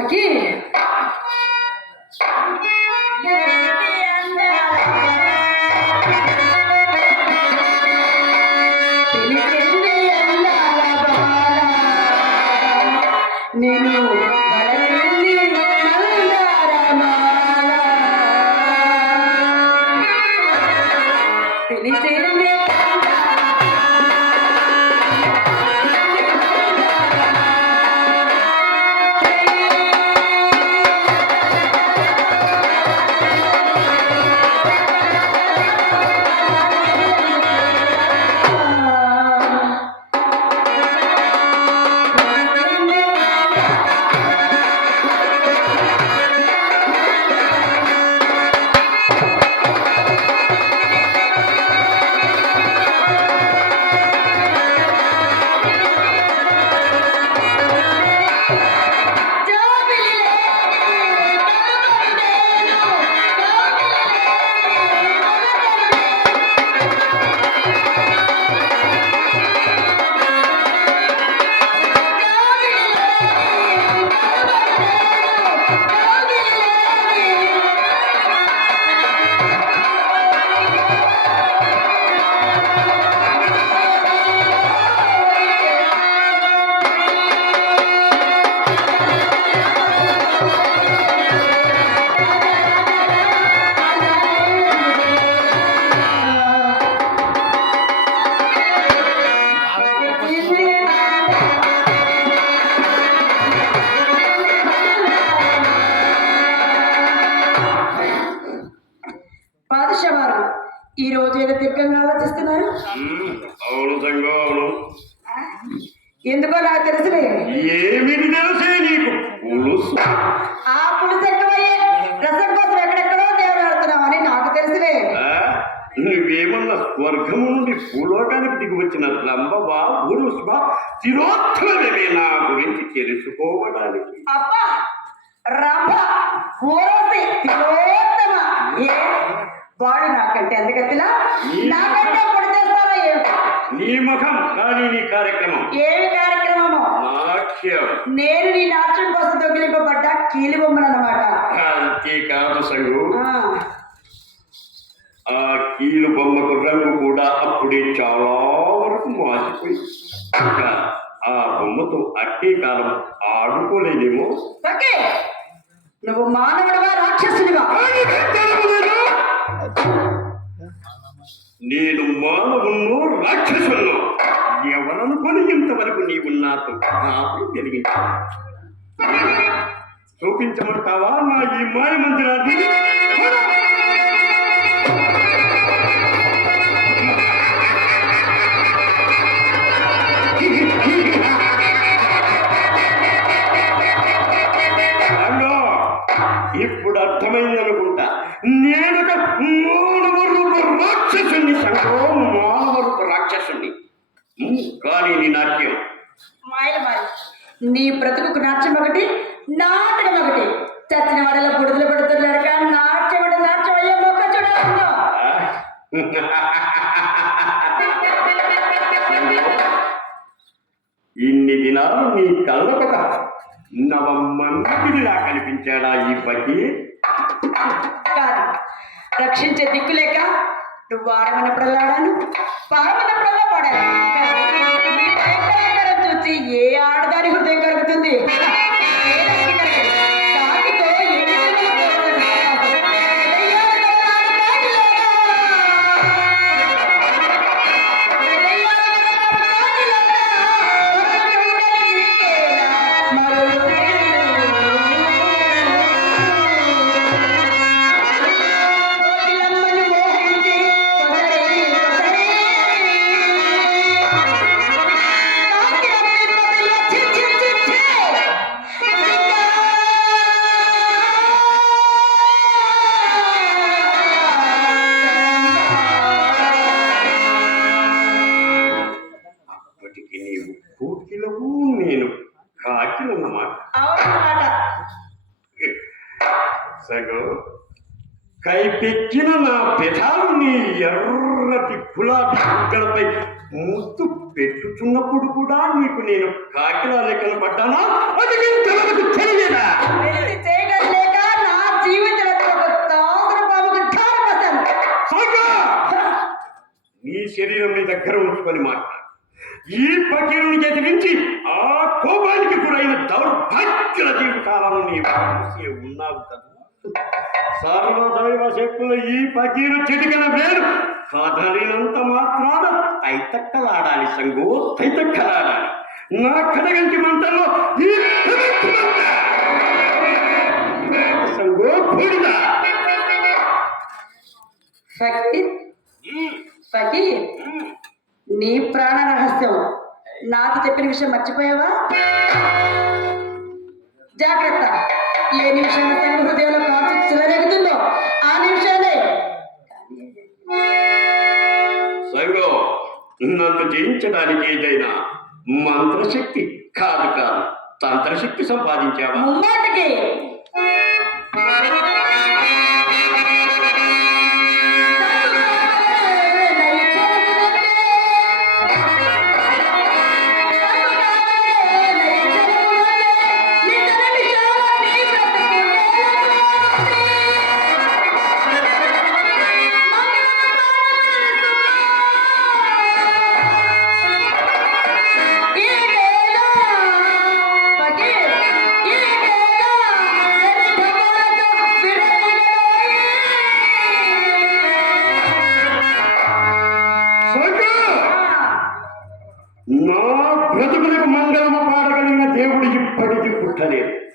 aqui ఈ రోజు ఏదో దీర్ఘంగా ఆలోచిస్తున్నారు. అవును సంగం అవును. ఎందుకో నాకు తెలుసులే. ఏమిటి తెలిసే నీకు? పులుసు. ఆ రసం కోసం ఎక్కడెక్కడో దేవుడాడుతున్నామని నాకు తెలుసులే? నువ్వేమన్నా స్వర్గము నుండి భూలోకానికి దిగి వచ్చిన నా గురించి తెలుసుకోవడానికి? అబ్బా! రంభ ఊరసి ఎందుకత్తిలా నాకంటే పొడి చేస్తారా ఏమిటి? నీ ముఖం కానీ నీ కార్యక్రమం. ఏమి కార్యక్రమము? నాట్యం. నేను నీ నాట్యం కోసం దొంగిలింపబడ్డ? కీలి బొమ్మనమాట అంతే కాదు సంగు. ఆ. కీలు బొమ్మకు రంగు కూడా అప్పుడే చాలా వరకు మాసిపోయి ఇంకా ఆ బొమ్మతో అట్టే కాలం ఆడుకోలేదేమో? ఓకే. నువ్వు మానవుడివా రాక్షసుడివా నేను మానవున్నో రాక్షసున్నో ఎవరనుకొని ఇంతవరకు నీవు నాతో నాకు తెలిగించు చూపించమంటావా నా ఈ మాయ మందిరాన్ని? ఇప్పుడు ఇప్పుడు అర్థమైందనుకుంటా నేను మూడు రాక్షసుని సంఘం మానవ రూప రాక్షసుని కానీ నీ నాట్యం. నీ బ్రతుకు నాట్యం ఒకటి నాటకం ఒకటి. చచ్చిన వాడల బుడుదలు పడుతున్నాడు కానీ నాట్యం అంటే నాట్యం అయ్యే మొక్క చూడాలన్నా ఆ? ఇన్ని దినాలు నీ కళ్ళకొక నవమందిలా కనిపించాడా ఈ కాదు. రక్షించే దిక్కు లేక నువ్వు ఆడమన్నప్పుడల్లా ఆడాను పాడమన్నప్పుడల్లా పాడాను చూసి ఏ ఆడదాని హృదయం కలుగుతుంది? నేను కాకి ఉన్నమాట. సగం. కైపెక్కిన నా పెదాలు నీ ఎర్రటి గులాబీ కుక్కలపై ముద్దు పెట్టుచున్నప్పుడు కూడా నీకు నేను కాకిలాలే కనపడ్డానా అది నేను తెలియదా? నీ శరీరం మీ దగ్గర ఉంచుకొని మాట ఈ పకీరుని ఎదిరించి ఆ కోపానికి గురైన దౌర్భాగ్యుల జీవితాలను నీ చూసి ఉన్నావు కదా సర్వదైవ శక్తుల ఈ పకీరు చిటికన వేరు కదలినంత మాత్రాన తైతక్కలాడాలి సంగు తైతక్కలాడాలి నా కడగంటి మంటల్లో ఈ! సంగు ఫకీర్ ఉమ్. నీ ప్రాణ రహస్యం. నాకు చెప్పిన విషయం మర్చిపోయావా? జాగ్రత్త. ఏ నిమిషాన్ని తన హృదయంలో కాల్చి చిలరెగుతుందో ఆ నిమిషాలే నన్ను జయించడానికి ఏదైనా మంత్రశక్తి కాదు కాదు. తంత్రశక్తి సంపాదించావా? ముమ్మాటికి నా బ్రతుకులకు